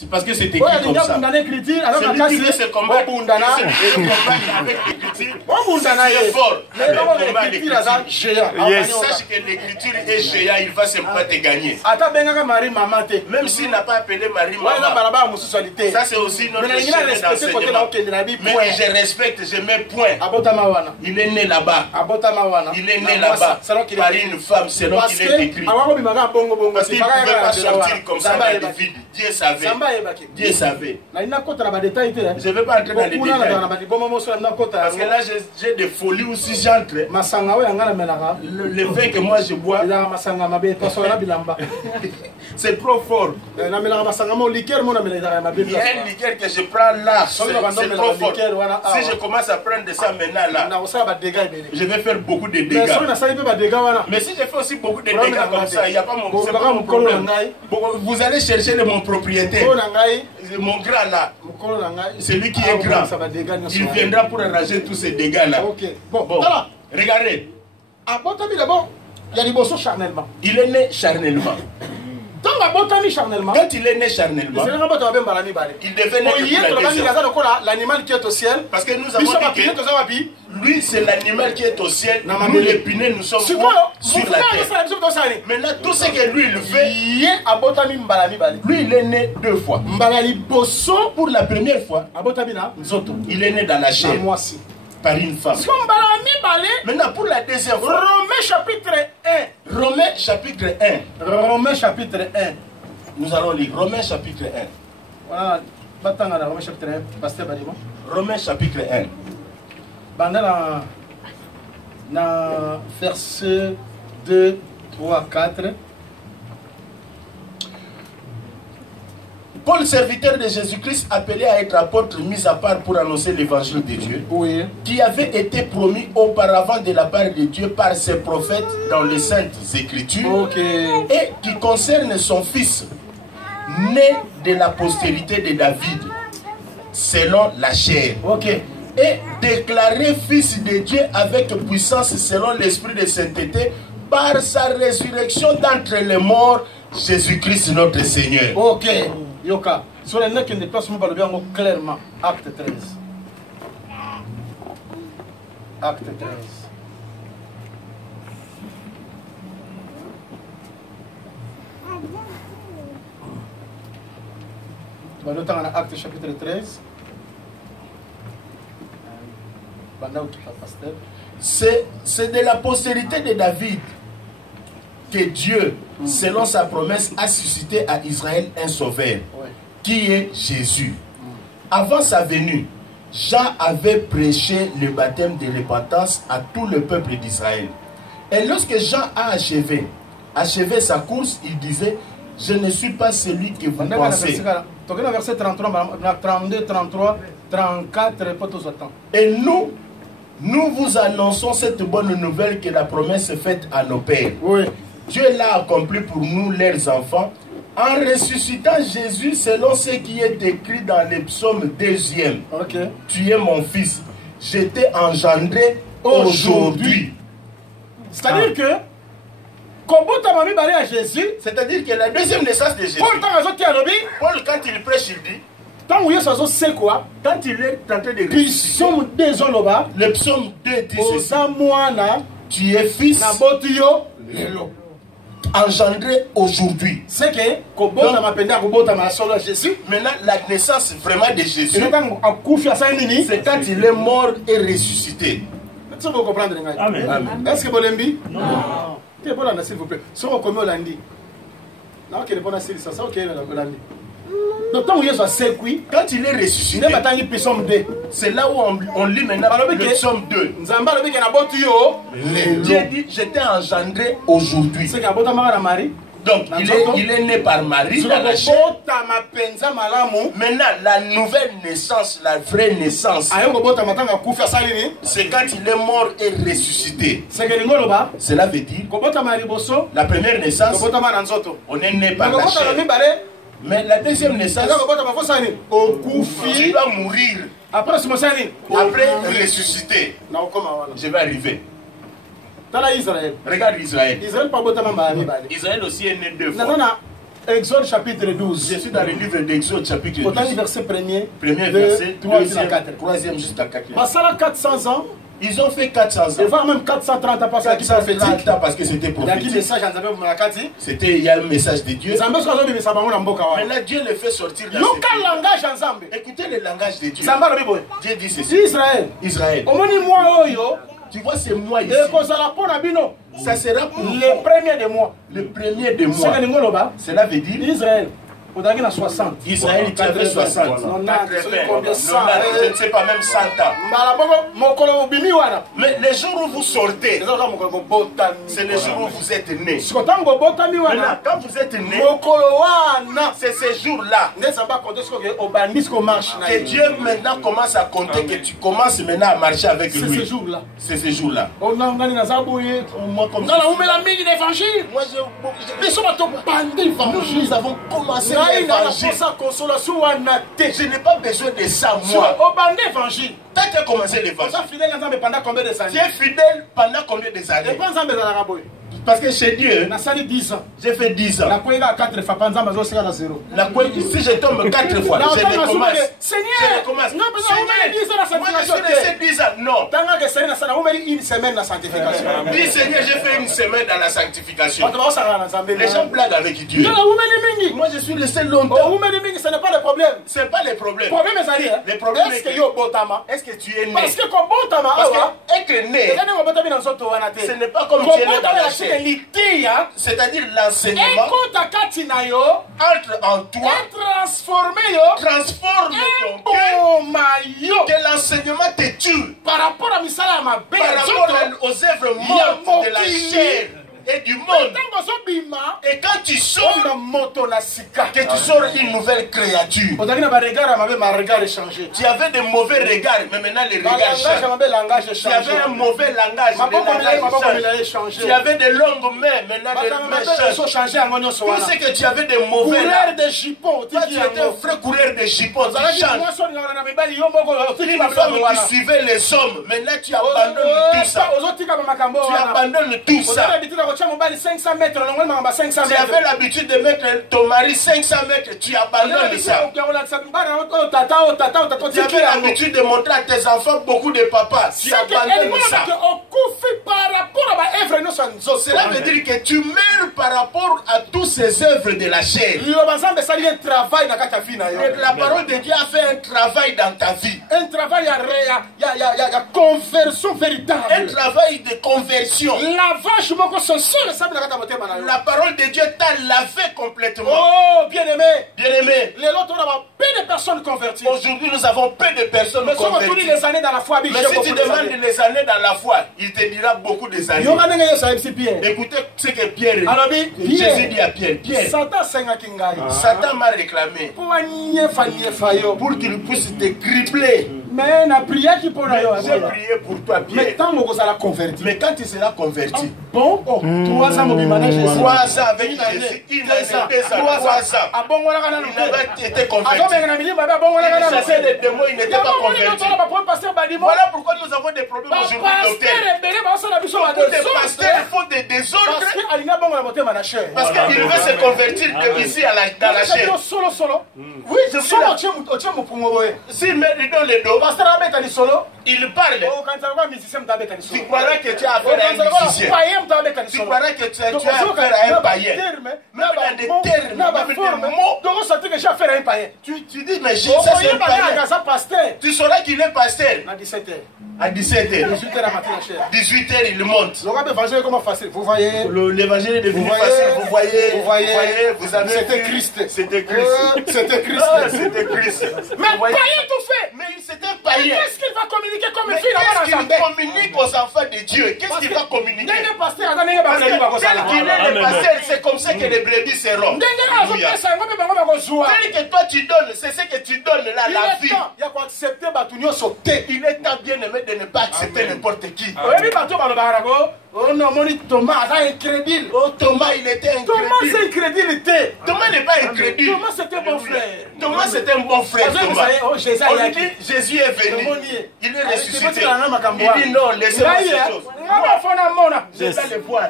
C'est parce que c'est écrit comme ça. Celui qui veut se combattre avec l'écriture, c'est fort. Sache que l'écriture est géant, il va se battre et gagner. Même s'il n'a pas appelé Marie Maman, ça c'est aussi notre chemin d'enseignement. Mais je respecte, je mets point. Il est né là-bas. Il est né là-bas par une femme, selon qu'il est écrit. Parce qu'il ne pouvait pas sortir comme ça dans le vide. Dieu savait. Dieu savait. Je ne vais pas entrer dans les détails. Parce que là, j'ai des folies aussi, j'entre. Le vin que moi je bois, c'est trop fort. Il y a un liqueur que je prends là, c'est trop fort. Si je commence à prendre de ça maintenant là, je vais faire beaucoup de dégâts. Mais si je fais aussi beaucoup de dégâts comme ça, il n'y a pas mon problème. Vous allez chercher mon propriétaire. Mon grand là, c'est lui qui est grand. Il viendra pour arranger tous ces dégâts là. Bon, regardez. Il est né charnellement. Quand il est né charnellement, il devait l'animal qui est au ciel. Parce que nous avons dit que lui c'est l'animal qui est au ciel. Nous les pinés nous sommes sur la terre. Maintenant tout ce que lui il fait, lui il est né deux fois. Pour la première fois, il est né dans la chair par une femme. Maintenant pour la deuxième fois, Romains chapitre 1. Romains chapitre 1. Romains chapitre 1. Nous allons lire Romains chapitre 1. Voilà, Romains chapitre 1. Pasteur Badimo. Romains chapitre 1. Dans verset 2, 3, 4. Paul, serviteur de Jésus-Christ, appelé à être apôtre, mis à part pour annoncer l'évangile de Dieu, qui avait été promis auparavant de la part de Dieu par ses prophètes dans les Saintes Écritures, et qui concerne son fils, né de la postérité de David, selon la chair, et déclaré fils de Dieu avec puissance selon l'esprit de sainteté, par sa résurrection d'entre les morts, Jésus-Christ notre Seigneur. Yoka, sur les nez qui ne déplacent pas le bien clairement. Acte 13. Acte 13. Nous sommes dans Acte chapitre 13. C'est de la postérité de David que Dieu, selon sa promesse, a suscité à Israël un sauveur, qui est Jésus. Avant sa venue, Jean avait prêché le baptême de repentance à tout le peuple d'Israël. Et lorsque Jean a achevé sa course, il disait: je ne suis pas celui que vous pensez. Verset 33, 32, 33, 34, et nous vous annonçons cette bonne nouvelle que la promesse faite à nos pères. Dieu l'a accompli pour nous, leurs enfants, en ressuscitant Jésus selon ce qui est écrit dans le psaume 2e. Tu es mon fils, je t'ai engendré aujourd'hui. C'est-à-dire que, c'est-à-dire que la deuxième naissance de Jésus, Paul, quand il prêche, il dit, quand il est en train de ressusciter, le psaume 2 dit ceci: tu es fils engendré aujourd'hui. C'est que maintenant la naissance vraiment de Jésus, c'est quand il est mort et ressuscité. Est-ce que vous comprenez? Amen. Est-ce que vous l'avez? Non. S'il vous plaît. Si on commence lundi, donc quand il est ressuscité, c'est là où on lit maintenant le psaume 2. Dieu dit: je t'ai engendré aujourd'hui. Donc il est né par Marie dans la chair. Maintenant la nouvelle naissance, la vraie naissance, c'est quand il est mort et ressuscité. Cela veut dire la première naissance, on est né par la chair. Mais la deuxième naissance, tu dois mourir après ressusciter. Je vais arriver. Regarde Israël. Israël aussi est né deux fois. Exode chapitre 12. Je suis dans le livre d'Exode chapitre 12. Verset premier. Premier verset, 3e jusqu'à 4e. Masala 400 ans. Ils ont fait 400 ans. Et voire même 430 ans parce que c'était prophétique. Parce que c'était prophétique. C'était, il y a un message de Dieu. Maintenant, Dieu le fait sortir dans écoutez le langage de Dieu. Dieu dit ceci. Israël. Tu vois, c'est moi ici. Ça sera pour le premier de mois. Le premier de mois. Cela veut dire Israël. Israël, il avait 60. 80, je ne sais pas, même 100 ans. Mais les jours où vous sortez, c'est les jours où vous êtes nés. Maintenant, quand vous êtes nés, c'est ces jours-là que Dieu maintenant commence à compter, que tu commences maintenant à marcher avec lui. C'est ces jours-là. C'est ces jours-là. Moi, comme nous avons commencé l'évangile. Je n'ai pas besoin de ça, moi. Quand tu as commencé l'évangile, tu es fidèle pendant combien de années? Parce que chez Dieu, j'ai fait 10 ans. Si je tombe 4 fois, je recommence. Seigneur, moi je suis resté 10 ans. Non. Une semaine de sanctification. Dis Seigneur, j'ai fait une semaine dans la sanctification. Les gens blaguent avec Dieu. Moi je suis resté longtemps. Ce n'est pas le problème. Ce n'est pas le problème. Le problème est que est-ce que tu es né? Parce que être né, ce n'est pas comme tu es né dans la chair. C'est-à-dire l'enseignement entre en toi, transforme ton cœur, que l'enseignement te tue par rapport aux œuvres mortes de la chair et du monde. Et quand tu sors, que tu sors une nouvelle créature. Tu avais de mauvais regards, mais maintenant les regards changent. Tu avais un mauvais langage, les langages changent. Tu avais de longues mains, maintenant les mains changent. Tout ce que tu avais de mauvais là, toi tu étais un vrai coureur de jupons. Tu changes. Une femme qui suivait les hommes, maintenant tu abandonnes tout ça. Tu abandonnes tout ça. Tu avais l'habitude de mettre ton mari 500 mètres, tu abandonnes ça. Tu avais l'habitude de montrer à tes enfants beaucoup de papas, tu abandonnes ça. Cela veut dire que tu meurs par rapport à toutes ces œuvres de la chair. La parole de Dieu a fait un travail dans ta vie. Un travail de conversion véritable. Un travail de conversion. La parole de Dieu t'a lavé complètement. Oh, bien-aimé. Bien-aimé. Peu de personnes converties. Aujourd'hui, nous avons peu de personnes converties. Mais les années dans la foi, mais si tu demandes les années dans la foi, il te dira beaucoup des années. Écoutez ce que Pierre dit. Jésus dit à Pierre, Satan m'a réclamé pour qu'il puisse te cribler. Mais j'ai prié pour toi, Pierre. Mais quand tu seras converti, 3 ans avec Jésus, il a 2 ans, 3 ans. Il avait été converti. Il chassait les démons, il n'était pas converti. Voilà pourquoi nous avons des problèmes aujourd'hui, docteur. Beaucoup de pasteurs font des désordres parce qu'il veut se convertir ici dans la chair. Oui, je suis là. S'il met dans le dos, il parle. Tu croiras que tu as affaire à un musicien. Tu croiras que tu as affaire à un païen. Même dans des termes, même des mots. Tu dis, mais ça c'est un païen. Tu sauras qu'il est pasteur. À 17h. 18h, il monte. Vous voyez l'évangile est devenu facile. Vous voyez, vous avez. C'était Christ. C'était Christ. C'était Christ. C'était Christ. Mais païen tout fait. Mais c'était païen. Qu'est-ce qu'il va communiquer comme fille là-bas? Qu'est-ce qu'il communique aux enfants de Dieu? Qu'est-ce qu'il va communiquer? Parce que tel qu'il est le pasteur, c'est comme ça que les brebis seront. Tel que toi tu donnes, c'est ce que tu donnes là, la vie. Il est temps bien aimé de ne pas accepter n'importe qui. Thomas, incrédule. Oh, Thomas, il était incrédule. Thomas, c'est incrédulité. Thomas n'est pas incrédule. Thomas, c'était un bon frère. Thomas, c'était un bon frère. Thomas. On dit Jésus est venu. Il est ressuscité. Il dit non, laissez-moi ces choses. Je vais le voir.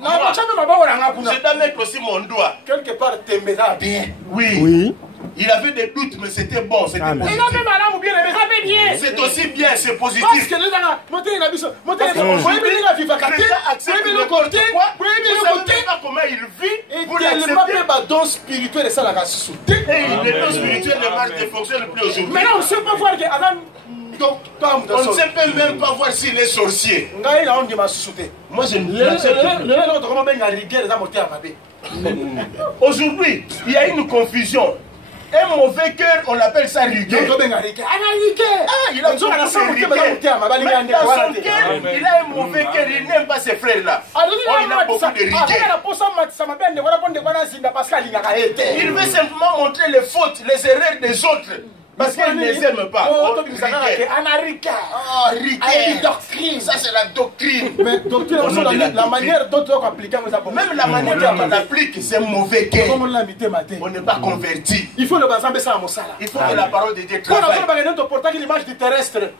Je dois mettre aussi mon doigt. Quelque part, t'aimeras bien. Oui. Il avait des doutes, mais c'était bon, c'était positif. C'est aussi bien, c'est positif. Vous savez pas comment il vit. Vous l'acceptez. Les dons spirituels et ça la race. Et les dons spirituels ne fonctionnent plus aujourd'hui. Mais non, on ne sait pas voir que on ne sait même pas voir s'il est sorcier. Moi, je ne l'accepte plus. Aujourd'hui, il y a une confusion. Un mauvais cœur, on appelle ça rigueur. Il a dans son cœur, il a un mauvais cœur, il n'aime pas ses frères-là. Il a beaucoup de rigueur. Il veut simplement montrer les fautes, les erreurs des autres. Parce qu'il ne les aime pas. Doctrine. Ça, c'est la doctrine. Mais doctrine, la manière dont on applique. Même la manière dont on applique, c'est mauvais cœur. On n'est pas converti. Il faut le baser ça à Mossala. Il faut que la parole de Dieu travaille.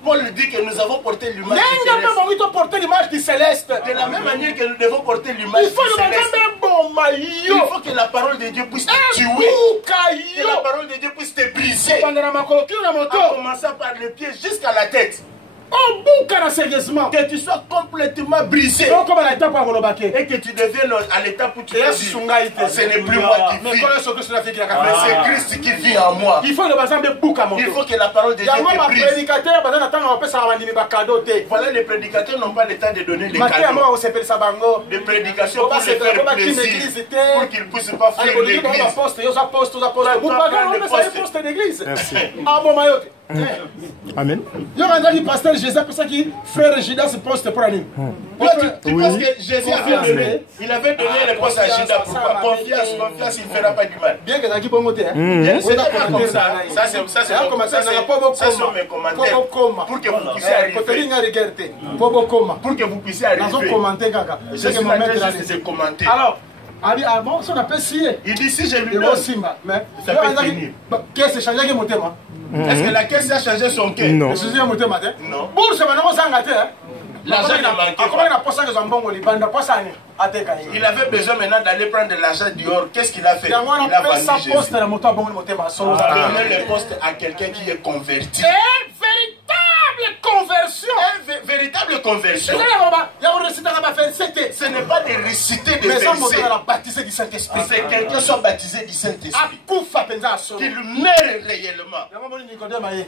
Paul dit que nous avons porté l'image du céleste. De la même manière que nous devons porter l'image du céleste. Il faut que la parole de Dieu puisse te tuer. Que la parole de Dieu puisse te briser. En commençant par les pieds jusqu'à la tête. Que tu sois complètement brisé et que tu deviennes à l'étape où tu es. Ce n'est plus moi qui vis, mais c'est Christ qui vit en moi. Il faut que la parole de Dieu te brise. Voilà, les prédicateurs n'ont pas le temps de donner les cadeaux. Des prédications pour les faire plaisir, pour qu'ils ne puissent pas fuir l'église. Amen. Il y a un pasteur Jésus, pour ça qui frère Judas poste pour aller. Tu penses que Jésus il avait donné les postes à Judas. Pourquoi? Confiance, il ne fera pas du mal. Bien que ça qui peut monter. C'est pas comme ça. Ça, c'est mes commentaires. Pour que vous puissiez arriver. Pour que vous puissiez arriver. Je suis en train de commenter. Alors, bon, ça on appelle scier. Il dit si je lui donne, ça peut finir. Qu'est-ce que changé mon thème? Est-ce que la caisse a changé son cœur? Non. Non. L'argent il avait besoin maintenant d'aller prendre de l'argent dehors. Qu'est-ce qu'il a fait? Il a vendu Jésus. Donner le poste à quelqu'un qui est converti. Conversion. Véritable conversion. Ce n'est pas de réciter des versets. C'est quelqu'un soit baptisé du Saint-Esprit. Qu'il meurt réellement.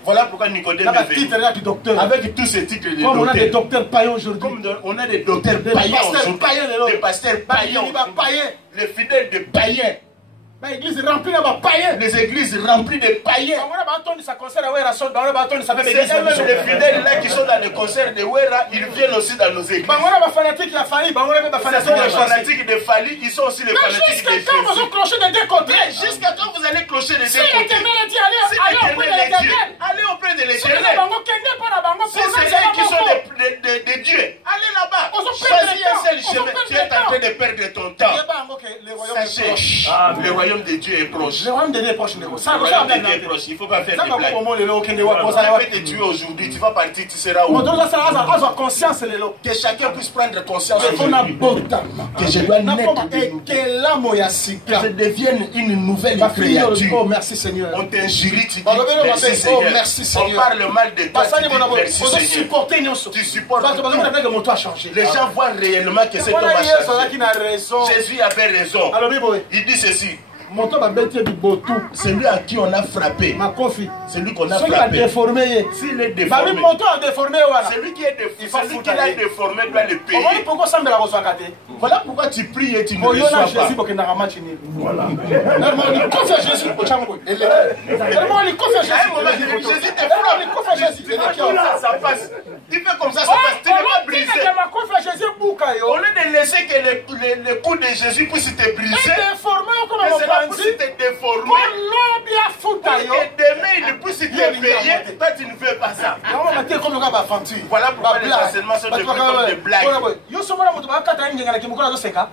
Voilà pourquoi Nicodème est venu. Avec tous ces titres de on a des docteurs païens aujourd'hui. On a des docteurs païens aujourd'hui. Des pasteurs païens. Les fidèles de païens. L'église remplie de païens. Les églises remplies de païens. C'est même les fidèles là qui sont dans les concerts de Wera, ils viennent aussi dans nos églises. Les fanatiques de Fali, ils sont aussi les fanatiques de Jésus. Jusqu'à quand vous allez clocher les deux côtés? Allez auprès de l'Éternel. Si c'est eux qui sont des dieux, allez là-bas. Choisis un seul chemin. Tu es en train de perdre ton temps. Sachez, le royaume de Dieu est proche. Le royaume de Dieu est proche. Il ne faut pas faire des blagues. On va te tuer aujourd'hui, tu vas partir, tu seras où? Que chacun puisse prendre conscience aujourd'hui. Que je dois naître de nouveau. Que je devienne une nouvelle créature. Oh, merci Seigneur. On t'injurie, tu dis merci Seigneur. On parle mal de toi, tu dis merci Seigneur. Tu supportes tout. Les gens voient réellement que cet homme a changé. Jésus avait raison. Il dit ceci. C'est lui à qui on a frappé. C'est lui qu'on a frappé. S'il est déformé, c'est lui qui est déformé. Celui qui l'a déformé doit le payer. Voilà pourquoi tu pries et tu ne reçois pas. Voilà. Ça passe. Tu fais comme ça, ça passe. Tu ne vas pas briser. Au lieu de laisser que le coup de Jésus puisse te briser, puisse te déformer, et demain il puisse te payer, toi tu ne veux pas ça. Voilà pourquoi les enseignements sont devenus comme des blagues.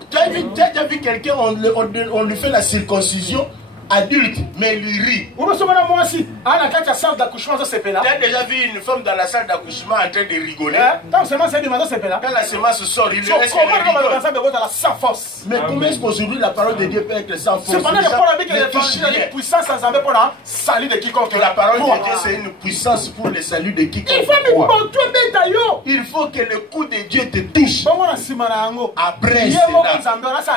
Tu as déjà vu quelqu'un, on lui fait la circoncision adulte, Mais il rit. Tu as déjà vu une femme dans la salle d'accouchement en train de rigoler? Quand la semence sort, il laisse rigole. Sans force. Mais comment est-ce qu'aujourd'hui la parole de Dieu peut être sans force? C'est pendant que puissance pour la salut de quiconque. La parole de Dieu c'est une puissance pour le salut de quiconque. Il faut que le coup de Dieu te touche. Après cela,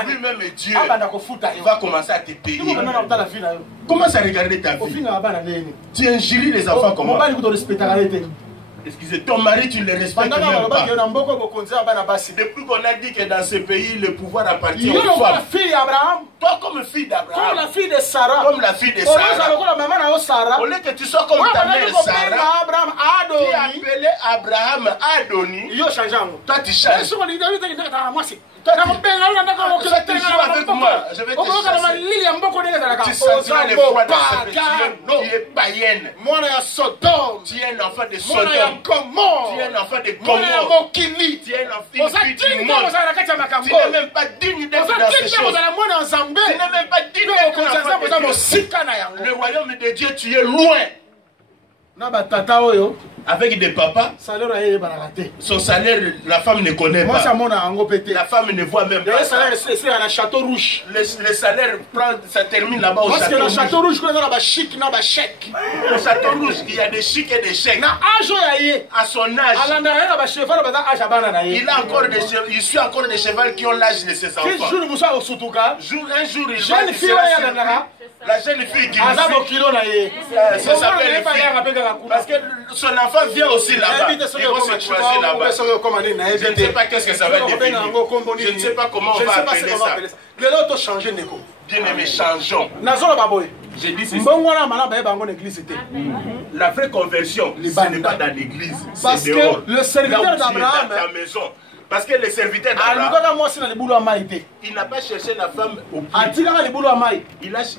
lui-même Dieu va commencer à te payer. Commence à regarder ta vie. Tu injures les enfants comment? Excusez, ton mari, tu ne le respectes même pas. Depuis qu'on a dit que dans ce pays, le pouvoir appartient aux femmes. Toi, comme fille d'Abraham. Comme la fille de Sarah. Comme la fille de Sarah. Au lieu que tu sois comme ta mère Sarah, qui a appelé Abraham Adoni. Toi, tu changes. Toi, tu joues avec moi. Je vais te chasser. Tu sentiras les fois dans ce pays. Tu es païenne. Tu es un enfant de Sodome. Tu es un enfant de Gomorrhe. Tu es un enfant du monde. Tu n'es même pas digne d'être dans ces choses. Tu n'es même pas digne d'être un enfant de Dieu. Le royaume de Dieu, tu es loin. Avec des papas, son salaire, la femme ne connaît pas. La femme ne voit même pas. Le salaire, c'est à la Château Rouge. Le salaire, ça termine là-bas au Château Rouge. Parce que le Château Rouge, il y a des chics, des chèques. Le Château Rouge, il y a des chics et des chèques. À son âge, il suit encore des chevaux qui ont l'âge de ses enfants. Un jour, il va la jeune fille qui ça s'appelle parce que son enfant vient aussi là-bas. Ils vont se croiser là-bas. Je ne sais pas qu'est-ce que ça va devenir. Je ne sais pas comment on va appeler ça. Bien-aimés, changeons. J'ai dit ceci. La vraie conversion, ce n'est pas dans l'église. Parce que le serviteur d'Abraham, dans ta maison. Parce que le serviteur d'Abraham, il n'a pas cherché la femme au puits.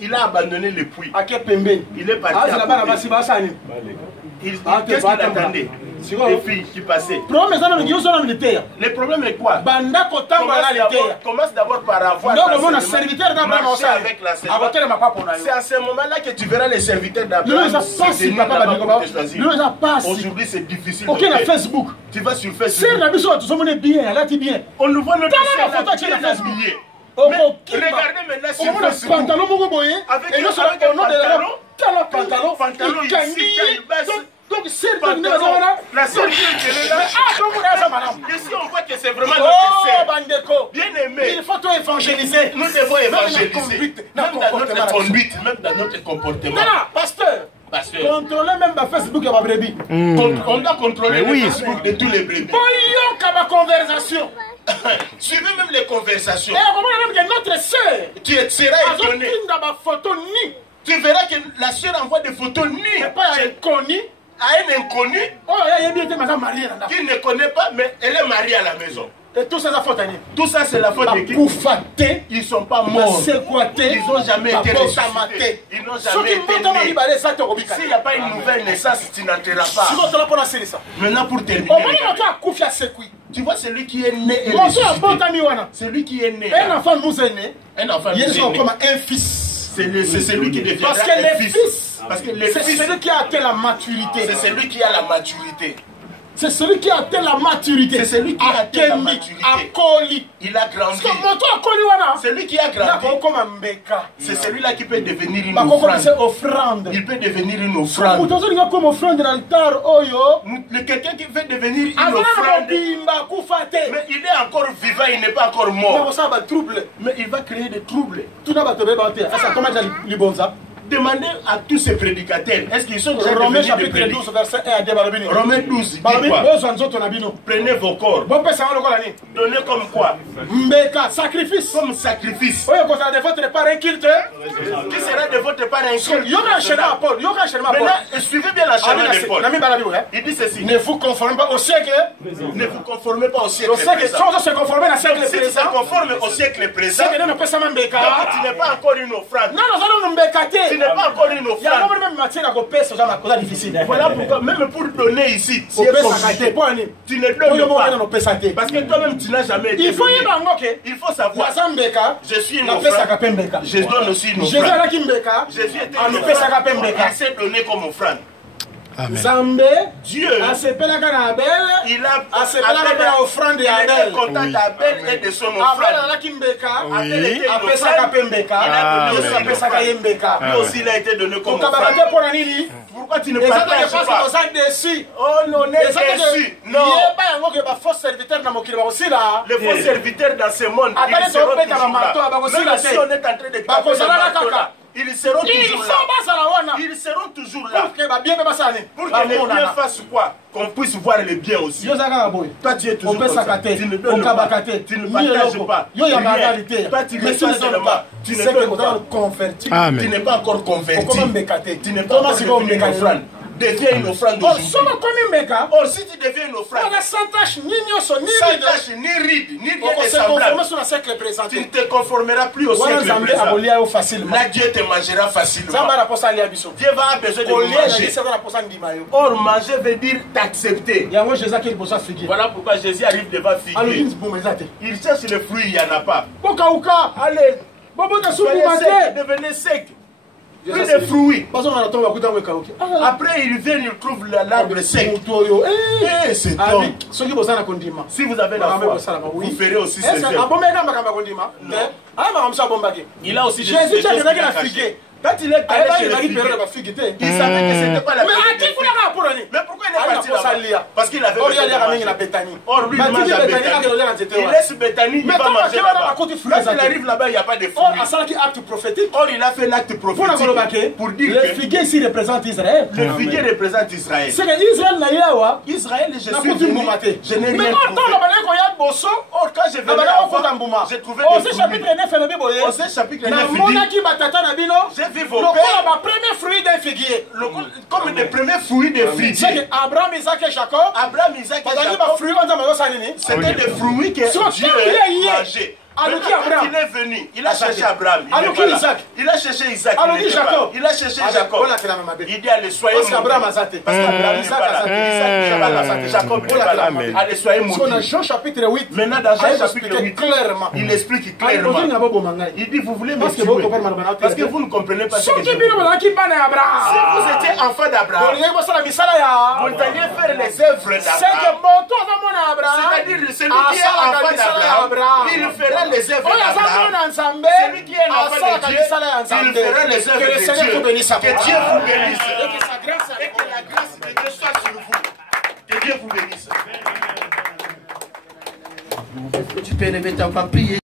Il a abandonné le puits. Il est parti à côté. Qu'est-ce qu'il attendait? Les filles qui passaient. Le problème est quoi? Commence d'abord par avoir marché avec la servante. C'est à ce moment-là que tu verras les serviteurs d'Abraham. Aujourd'hui c'est difficile. Facebook. Tu vas sur Facebook. On nous voit notre sœur bien habillée. Regardez maintenant sur Facebook. Avec un pantalon ici, taille basse. Donc, c'est la seule chose qui est là. Ici, on voit que c'est vraiment notre sœur. Bien aimé. Il faut tout évangéliser. Nous devons évangéliser. Même dans notre conduite, même dans notre comportement. Pasteur. Contrôlez même ma Facebook et ma brebis. On doit contrôler le Facebook de tous les brebis. Ma conversation. Suivez même les conversations. Notre sœur. Tu seras étonné. Tu verras que la sœur envoie des photos nues. Pas inconnu. À un inconnu qui ne connaît pas, mais elle est mariée à la maison. Et tout ça, c'est la faute. Tout ça, c'est la faute de qui? Ils ne sont pas morts. Ils n'ont jamais été ressuscités. Ils n'ont jamais été nés. S'il n'y a pas une nouvelle naissance, tu n'entreras pas. Maintenant, pour terminer, tu vois celui qui est né et ressuscité. Celui qui est né. Un enfant nous est né. Un enfant nous est né. Comme un fils. C'est celui qui deviendra un fils. Parce que c'est celui qui a atteint la maturité. C'est celui qui a la maturité. C'est celui qui a atteint la maturité. C'est celui qui a atteint la maturité. Il a grandi. C'est lui qui a grandi. C'est celui-là qui peut devenir une offrande. Il peut devenir une offrande. Quelqu'un qui veut devenir une offrande, mais il est encore vivant, il n'est pas encore mort. Mais il va créer des troubles. Demandez à tous ces prédicateurs, est-ce qu'ils sont déjà Romains chapitre 12, verset 1 à 2. Romains 12, dit quoi? Prenez vos corps. Donnez comme quoi? Sacrifice. Comme sacrifice. Qui sera de votre part un culte? Qui sera de votre part un culte? Maintenant, suivez bien l'enchaînement de Paul. Il dit ceci. Ne vous conformez pas au siècle. Ne vous conformez pas au siècle présent. Se conformer au siècle présent. Si tu te conformes au siècle présent, donc tu n'es pas encore une offrande. Tu n'es pas encore une offrande. matière à copier, c'est déjà difficile. Voilà pourquoi, même pour donner ici, tu ne donnes pas. Parce que toi-même, tu n'as jamais été. Il faut savoir. Je suis une offrande. Je donne aussi une offrande. Je suis été une offrande. Il s'est donné comme offrande. Dieu, il a offrande Abel. Content d'Abel et de son offrande. Abel était une offrande. Lui aussi, il a été donné comme offrande. Pourquoi tu ne partages pas? Oh non, on est déçus. Non. Les faux serviteurs dans ce monde, ils seront toujours là. Même si on est en train de taper le marteau là, ils seront toujours là. Ils seront toujours là. Pour que les biens fassent quoi? Qu'on puisse voir les biens aussi. Toi, tu es toujours comme ça. Tu ne donnes pas. Tu ne partages pas. Toi, tu reçois seulement. Tu n'es pas encore converti. Tu n'es pas encore devenu une offrande. Deviens une offrande aujourd'hui. Or, si tu deviens une offrande, sans tâche, ni ride, ni rien de semblable, tu ne te conformeras plus au siècle présent. Là, Dieu te mangera facilement. Dieu va avoir besoin de manger. Or, manger veut dire t'accepter. Voilà pourquoi Jésus arrive devant figuier. Il cherche le fruit, il n'y en a pas. Allez, devenez sec. Plus de fruits. Après, il vient, il trouve l'arbre sec. C'est donc. Si vous avez la foi, vous ferez aussi ces œuvres. Il a aussi des choses cachées. Quand il est allé chez les figuiers, il savait que c'était pas la vérité. Mais pourquoi il est parti là-bas? Parce qu'il avait besoin de manger. Or, lui, il mange à Béthanie. Il laisse Béthanie, il va manger là-bas. Quand il arrive là-bas, il n'y a pas de fruits. Or, il a fait l'acte prophétique pour dire que le figuier ici représente Israël. Le figuier représente Israël. C'est que Israël, je suis venu, je n'ai rien trouvé. Or, quand je venais avant, j'ai trouvé des fruits. Osée chapitre 9 dit, j'ai vu vos pères premier fruit d'un figuier. Comme des premiers fruits de figuier. Abraham, Isaac et Jacob. C'était des fruits que Dieu a mangés. Quand il est venu, il a cherché Abraham. Il a cherché Isaac. Il a cherché Jacob. Il dit allez, soyez maudits. Parce qu'Abraham n'est pas là. Jacob n'est pas là. Allez, soyez maudits. Jean chapitre 8. Maintenant, dans Jean chapitre 8, il explique clairement. Il dit vous voulez me tuer parce que vous ne comprenez pas ce que je veux. Si vous étiez enfant d'Abraham, vous alliez faire les œuvres d'Abraham. C'est-à-dire celui qui est enfant d'Abraham, il fera les œuvres d'Abraham. Celui qui est l'enfant de Dieu, il fera les œuvres de Dieu. Que Dieu vous bénisse. Et que la grâce de Dieu soit sur vous. Que Dieu vous bénisse. Tu peux lever ta prier.